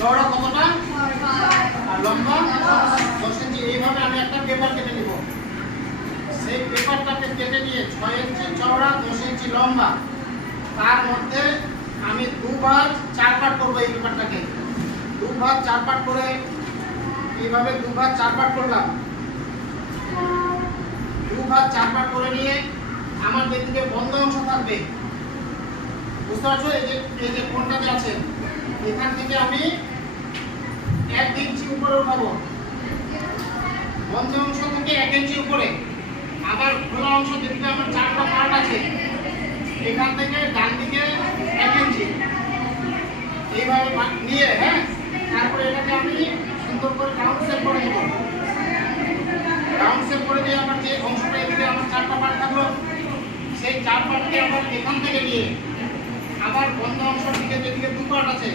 চওড়া কতটা আর লম্বা 10 ইঞ্চি। এইভাবে আমি একটা পেপার কেটে নিব। সেই পেপারটাকে কেটে নিয়ে 6 ইঞ্চি চওড়া 10 ইঞ্চি লম্বা, তার মধ্যে আমি 2 ভাগ 4 পার্ট করব। এই পেপারটাকে 2 ভাগ 4 পার্ট করে এইভাবে 2 ভাগ 4 পার্ট করলাম। 2 ভাগ 4 পার্ট করে নিয়ে আমার যেদিকে বন্ধ অংশ থাকবে, বুঝতে পারছো? এই যে কোণটাতে আছে, এখান থেকে আমি 1 ইঞ্চি উপরে উঠাবো। বন্ধ অংশ থেকে 1 ইঞ্চি উপরে। আবার খোলা অংশ যেদিকে আমার 4টা পার্ট আছে, এখান থেকে ডান দিকে 1 ইঞ্চি এইভাবে নিয়ে, হ্যাঁ, তারপরে এটাকে আমি সুন্দর করে রাউন্ড শেপ করে দেব। রাউন্ড শেপ করে দিয়ে আমার যে অংশটা এদিকে আমার 4টা পার্ট থাকলো, সেই 4 পার্টকে আবার এখান থেকে নিয়ে আবার বন্ধ অংশের দিকে যেদিকে 2 পার্ট আছে